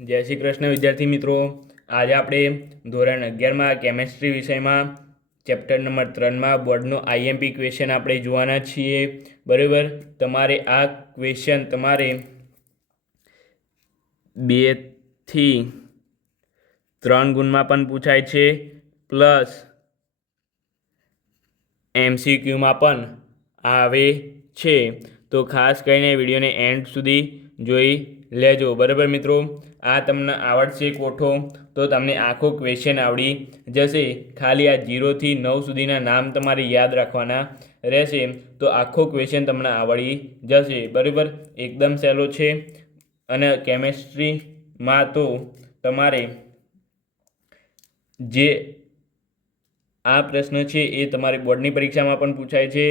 જય શ્રી કૃષ્ણ વિદ્યાર્થી મિત્રો। આજે આપણે ધોરણ 11માં કેમેસ્ટ્રી વિષયમાં ચેપ્ટર નંબર 3માં બોર્ડનો આઈએમપી ક્વેશ્ચન આપણે જોવાના છીએ। બરાબર, તમારે આ ક્વેશ્ચન તમારે 2 થી 3 ગુણમાં પણ પૂછાય છે, પ્લસ એમસીક્યુમાં પણ આવે છે। તો ખાસ કરીને વિડીયોને એન્ડ સુધી જોઈ લેજો। બરાબર મિત્રો, આ તમને આવડશે કોઠો તો તમને આખો ક્વેશ્ચન આવડી જશે। ખાલી આ 0 થી 9 સુધીના નામ તમારે યાદ રાખવાના રહેશે, તો આખો ક્વેશ્ચન તમને આવડી જશે। બરાબર, એકદમ સહેલો છે। અને કેમેસ્ટ્રીમાં તો તમારે જે આ પ્રશ્ન છે એ તમારી બોર્ડની પરીક્ષામાં પણ પૂછાય છે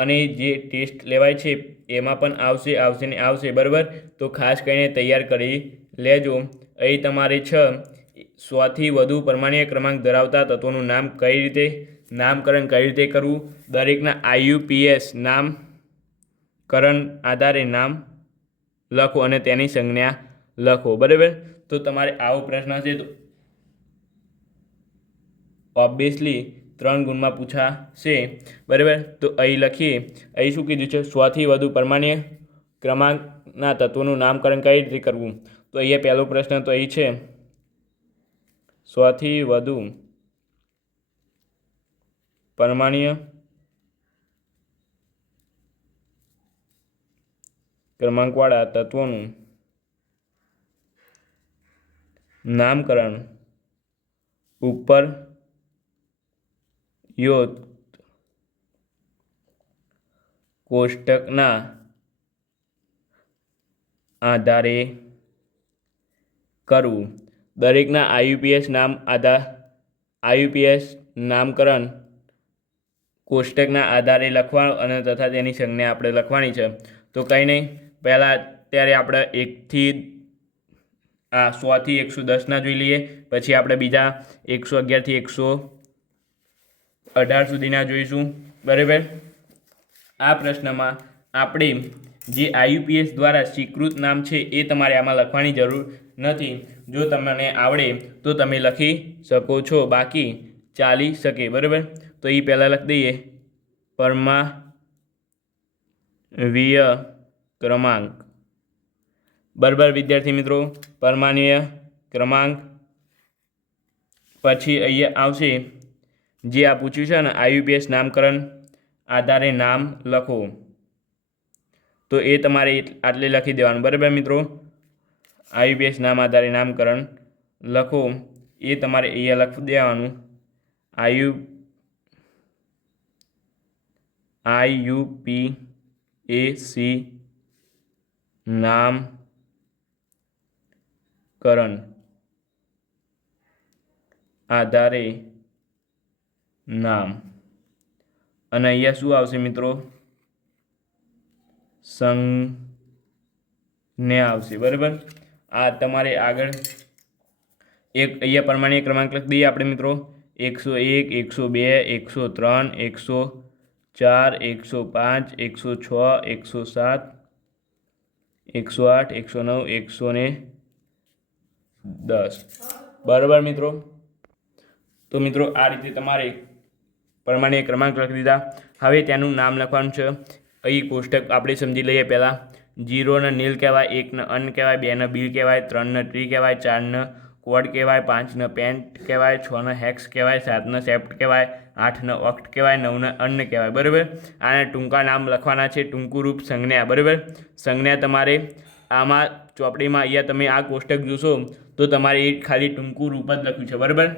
અને જે ટેસ્ટ લેવાય છે એમાં પણ આવશે ને આવશે। બરાબર, તો ખાસ કરીને તૈયાર કરી લેજો। અહીં તમારે 100 થી વધુ પરમાણ્વીય ક્રમાંક ધરાવતા તત્વોનું નામકરણ કઈ રીતે કરવું, દરેકના આઈયુપીએસ નામકરણ આધારે નામ લખો અને તેની સંજ્ઞા લખો। બરાબર, તો તમારે આવો પ્રશ્ન છે તો ઓબ્વિયસલી 3 ગુણમાં પૂછાશે। બરાબર, તો અહીં લખીએ। અહીં શું કીધું છે? 100 થી વધુ પરમાણ્વીય ક્રમાંકના તત્વોનું નામકરણ કઈ રીતે કરવું? તો અહીંયા પહેલો પ્રશ્ન તો અહીં છે 100 થી વધુ પરમાણ્વીય ક્રમાંકવાળા તત્વોનું નામકરણ ઉપર કોષ્ટકના આધારે કરવું। દરેકના આઈયુપીએસ નામકરણ કોષ્ટકના આધારે લખવાનું અને તથા તેની સંજ્ઞા આપણે લખવાની છે। તો કંઈ નહીં, પહેલાં અત્યારે આપણે 100 થી 110ના જોઈ લઈએ, પછી આપણે બીજા 111 થી 118 સુધીના જોઈશું। બરાબર, આ પ્રશ્નમાં આપણે જે આઈયુપીએસ દ્વારા સ્વીકૃત નામ છે એ તમારે આમાં લખવાની જરૂર નથી। જો તમને આવડે તો તમે લખી શકો છો, બાકી ચાલી શકે। બરાબર, તો એ પહેલાં લખી દઈએ પરમાણ્વીય ક્રમાંક। બરાબર વિદ્યાર્થી મિત્રો, પરમાણ્વીય ક્રમાંક પછી અહીંયા આવશે જે આ પૂછ્યું છે ને આઈયુપીએસ નામકરણ આધારે નામ લખો, તો એ તમારે આટલે લખી દેવાનું। બરાબર મિત્રો, આઈયુપીએસ નામ આધારે નામકરણ લખો એ તમારે અહીંયા લખી દેવાનું। આઈયુપીએસી નામકરણ આધારે નામ, અને અહીંયા શું આવશે મિત્રો? સંજ્ઞા આવશે। બરાબર, આ તમારે આગળ એક અહીંયા પરમાણ્વીય ક્રમાંક લખી દઈએ આપણે મિત્રો। 101, 102, 103, 104, 105, 106, 107, 108, 109, 110। બરાબર મિત્રો, તો મિત્રો આ રીતે તમારે પરમાણ્વીય ક્રમાંક લખી દીધા। હવે તેનું નામ લખવાનું છે। અહીં કોષ્ટક આપણે સમજી લઈએ। પહેલાં 0 ને નીલ કહેવાય, 1 ને અન્ન કહેવાય, 2 ને બીલ કહેવાય, 3 ને ટ્રી કહેવાય, 4 ને કોડ કહેવાય, 5 ને પેન્ટ કહેવાય, 6 ને હેક્સ કહેવાય, 7 ને સેપ્ટ કહેવાય, 8 ને ઓક્ટ કહેવાય, 9 ને અન્ન કહેવાય। બરાબર, આને ટૂંકા નામ લખવાના છે, ટૂંકું રૂપ સંજ્ઞા। બરાબર, સંજ્ઞા તમારે આમાં ચોપડીમાં અહીંયા તમે આ કોષ્ટક જોશો તો તમારે એ ખાલી ટૂંકું રૂપ જ લખ્યું છે। બરાબર,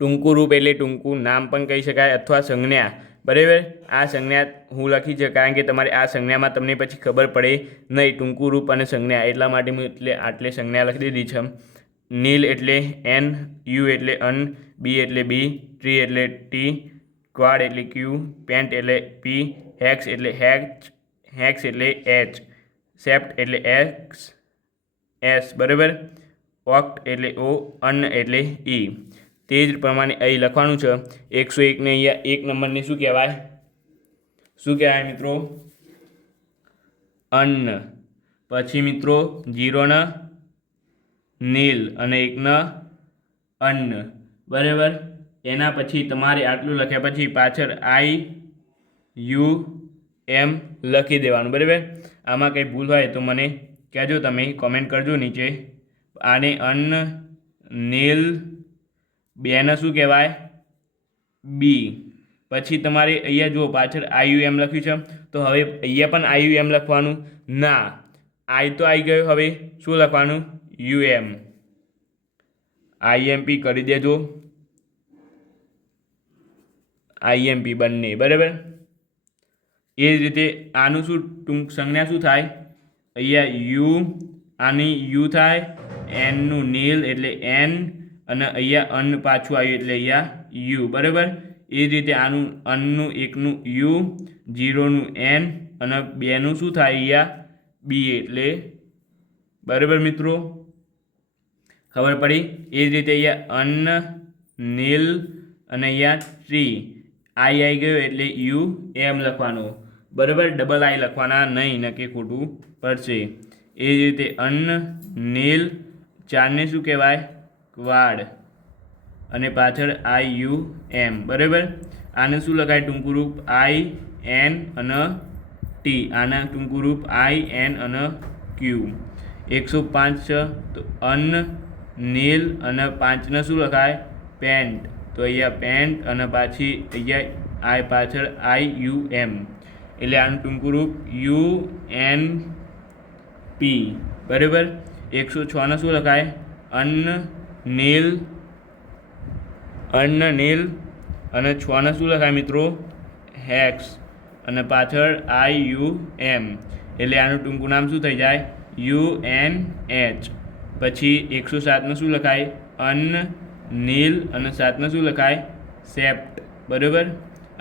ટૂંકું રૂપ એટલે ટૂંકું નામ પણ કહી શકાય અથવા સંજ્ઞા। બરાબર, આ સંજ્ઞા હું લખી છે કારણ કે તમારે આ સંજ્ઞામાં તમને પછી ખબર પડે નહીં ટૂંકું રૂપ અને સંજ્ઞા, એટલા માટે હું આટલે સંજ્ઞા લખી દીધી છે। નીલ એટલે એન, યુ એટલે અન, બી એટલે બી, ટ્રી એટલે ટી, ક્વાડ એટલે ક્યુ, પેન્ટ એટલે પી, હેક્સ એટલે હેક્સ એટલે એચ, સેપ્ટ એટલે એસ। બરાબર, ઓક્ટ એટલે ઓ, અન્ન એટલે ઈ। તે જ પ્રમાણે અહીં લખવાનું છે 101 ને અહીંયા 1 નંબરને શું કહેવાય મિત્રો? અન્ન। પછી મિત્રો 0 ને નીલ અને એક ન અન્ન, બરાબર. એના પછી તમારે આટલું લખ્યા પછી પાછળ IUM લખી દેવાનું, બરાબર. આમાં કંઈ ભૂલ હોય તો મને કહેજો, તમે કોમેન્ટ કરજો નીચે. આને અન્ન, નીલ, બેને શું કહેવાય? બી. પછી તમારે અહીંયા જુઓ પાછળ IUM લખ્યું છે, તો હવે અહીંયા પણ IUM લખવાનું ના, આઈ તો આવી ગયો, હવે શું લખવાનું? UM. IMP કરી દેજો, IMP બંને, બરાબર. એ જ રીતે આનું શું ટૂંક સંજ્ઞા શું થાય? અહીંયા યુ, આની યુ થાય, એનનું નીલ એટલે એન, અને અહીંયા અન્ન પાછું આવ્યું એટલે અહીંયા યુ, બરાબર. એ જ રીતે આનું અન્નનું એકનું યુ, 0નું એન અને 2નું શું થાય? અહીંયા બી એટલે, બરાબર મિત્રો, ખબર પડી? એ જ રીતે અહીંયા અન્ન, નીલ અને અહીંયા ટ્રી, આઈ આવી ગયો એટલે UM લખવાનું, બરાબર. ડબલ આઈ લખવાના નહીં, નક્કી ખોટું પડશે. એ જ રીતે અન્ન, નીલ, 4ને શું કહેવાય? ક્વાડ, અને પાછળ IUM, બરાબર. આને શું લખાય ટૂંકું રૂપ? IN અને T, આના ટૂંકું રૂપ IN અને Q. 105 છે તો અન્ન, નીલ અને 5ને શું લખાય? પેન્ટ, તો અહીંયા પેન્ટ અને પાછી અહીંયા પાછળ IUM, એટલે આનું ટૂંકું રૂપ UNP, બરાબર. 106ને શું લખાય? અન્ન, નીલ અને 6ને શું લખાય મિત્રો? હેક્સ, અને પાછળ IUM, એટલે આનું ટૂંકું નામ શું થઈ જાય? UNH. પછી 107ને શું લખાય? અન્ન, નીલ અને 7ને શું લખાય? સેપ્ટ, બરાબર.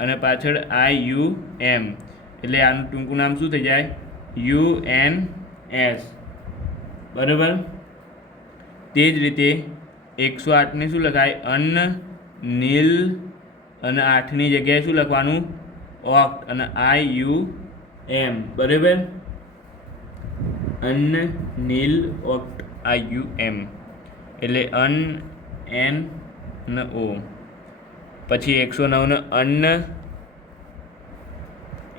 અને પાછળ IUM, એટલે આનું ટૂંકું નામ શું થઈ જાય? UNS, બરાબર. તે જ રીતે 108ને શું લખાય? અન્ન, નીલ અને 8ની જગ્યાએ શું લખવાનું? ઓક્ટ અને IUM, બરાબર. અન્ન, નીલ, ઓક્ટ, IUM, એટલે અન્ન, એન અને O. પછી 109ને અન્ન,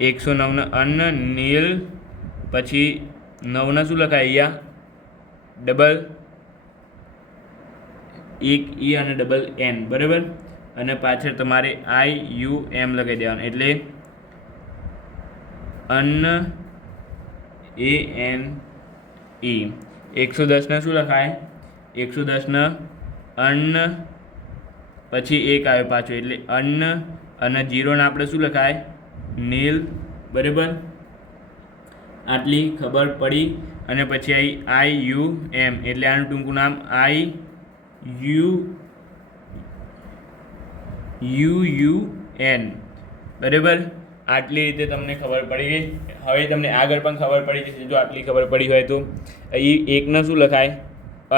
109ને અન્ન, નીલ, પછી 9ને શું લખાય? અહીંયા ડબલ એક E અને ડબલ N, બરાબર. અને પાછળ તમારે IUM લગાવી દેવાનું, એટલે અન્ન, ANE. 110ને શું લખાય? 110ને અન્ન, પછી એક આવે પાછું એટલે અન્ન, અને 0ને આપણે શું લખાય? નીલ, બરાબર. આટલી ખબર પડી. અને પછી IUM, એટલે આનું ટૂંકું નામ IUUN, બરાબર. આટલી રીતે તમને ખબર પડી ગઈ. હવે તમને આગળ પણ ખબર પડી જશે જો આટલી ખબર પડી હોય તો. અહીં એકને શું લખાય?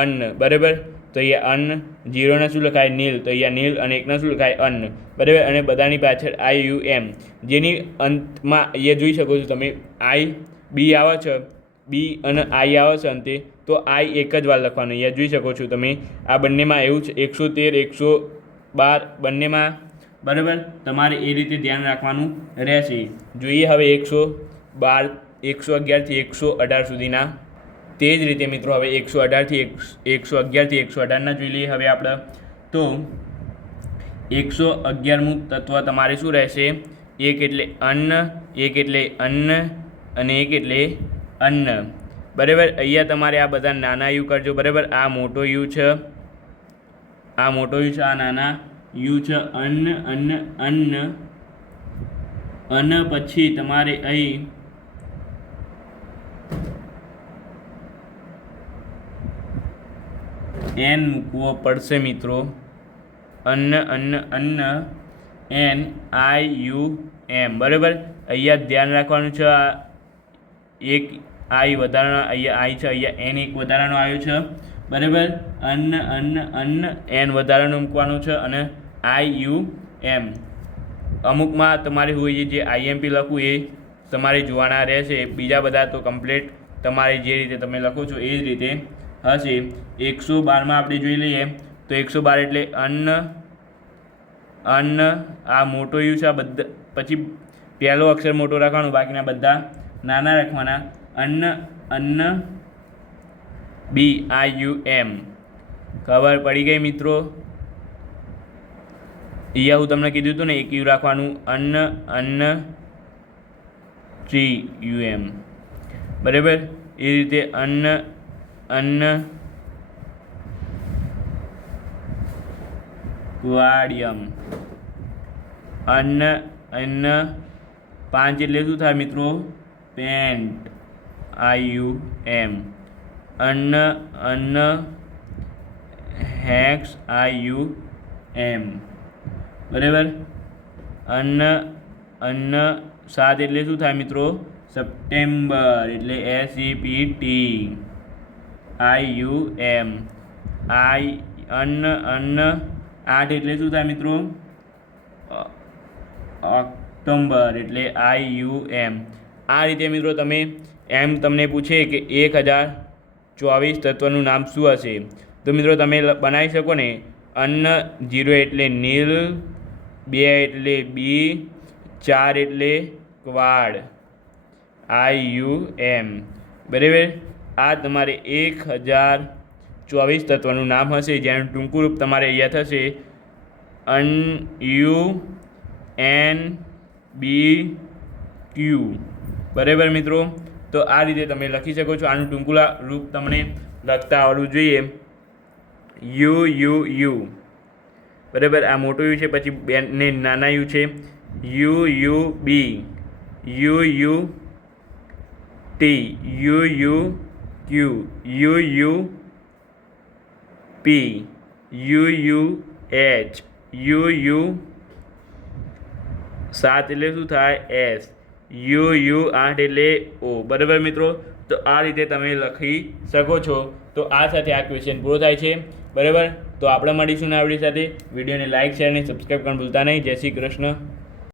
અન્ન, બરાબર. તો અહીંયા અન્ન, 0ને શું લખાય? નીલ, તો અહીંયા નીલ, અને એકને શું લખાય? અન્ન, બરાબર. અને બધાની પાછળ IUM, જેની અંતમાં અહીંયા જોઈ શકો છો તમે B આવે છે, B અને I આવે છે અંતે, તો I એક જ વાર લખવાનું. અહીંયા જોઈ શકો છો તમે, આ બંનેમાં એવું છે 113, 112 બંનેમાં, બરાબર. તમારે એ રીતે ધ્યાન રાખવાનું રહેશે. જોઈએ હવે 112, 111થી 118 સુધીના. તે જ રીતે મિત્રો હવે 111થી 118 જોઈ લઈએ હવે આપણે. તો 111મું તત્વ તમારે શું રહેશે? એક એટલે અન્ન, એક એટલે અન્ન અને એક એટલે અન્ન, બરાબર. અહીંયા તમારે આ બધા નાના યુ કરજો, બરાબર. આ મોટો યુ છે, આ મોટો યુ છે, આ નાના યુ છે. અન્ન, અન્ન, અન્ન, અને પછી તમારે અહીં N મૂકવો પડશે મિત્રો. અન્ન, અન્ન, અન્ન, NIUM, બરાબર. અહીંયા ધ્યાન રાખવાનું છે, આ એક I વધારાનો અહીંયા I છે, અહીંયા N એક વધારાનો આવ્યો છે, બરાબર. અન્ન, અન્ન, અન્ન, N વધારાનું મૂકવાનું છે, અને IUM. અમુકમાં તમારે હોય જે IMP લખવું એ તમારે જોવાના રહેશે. બીજા બધા તો કમ્પ્લીટ તમારે જે રીતે તમે લખો છો એ જ રીતે હશે 112માં આપણે જોઈ લઈએ તો 112 એટલે અન્ન અન્ન આ મોટો યુ છે, આ બધા પછી પહેલો અક્ષર મોટો રાખવાનો, બાકીના બધા નાના રાખવાના. અન્ન અન્ન BIUM. ખબર પડી ગઈ મિત્રો? અહીંયા હું તમને કીધું હતું ને એક યુ રાખવાનું. અન્ન અન્ન TUM. બરાબર. એ રીતે અન્ન અન્ન વાડિયમ. અન્ન અન્ન 5 એટલે શું થાય મિત્રો? Pant IUM. અન્ન અન્ન હેક્સ IUM. બરાબર. અન્ન અન્ન 7 એટલે શું થાય મિત્રો? સપ્ટેમ્બર એટલે SEPT IUM. અન્ન અન્ન 8 એટલે શું થાય મિત્રો? ઓક્ટોબર એટલે IUM. આ રીતે મિત્રો તમે એમ તમને પૂછે કે 1024 તત્વનું નામ શું હશે તો મિત્રો તમે બનાવી શકો ને. અન્ન 0 એટલે નીલ, 2 એટલે બી, 4 એટલે ક્વાડ IUM. બરાબર. આ તમારે 1024 તત્વનું નામ હશે જેનું ટૂંકું રૂપ તમારે અહીંયા થશે UNBQ. બરાબર મિત્રો. તો આ રીતે તમે લખી શકો છો. આનું ટૂંકું રૂપ તમને લખતા આવડવું જોઈએ. UUU. બરાબર. આ મોટો યુ છે, પછી બેને નાના યુ છે. UUB, UUT, UUQ, UUP, UUH, UU 7 એટલે શું થાય? S, UU 8 એટલે O. બરાબર મિત્રો. તો આ રીતે તમે લખી શકો છો. તો આ સાથે આ ક્વેશ્ચન પૂરો થાય છે. બરાબર. તો આપણે મળીશું ને આવડી સાથે. વિડીયોને લાઇક શેર અને સબસ્ક્રાઈબ કરવાનું ભૂલતા નહીં. જય શ્રી કૃષ્ણ.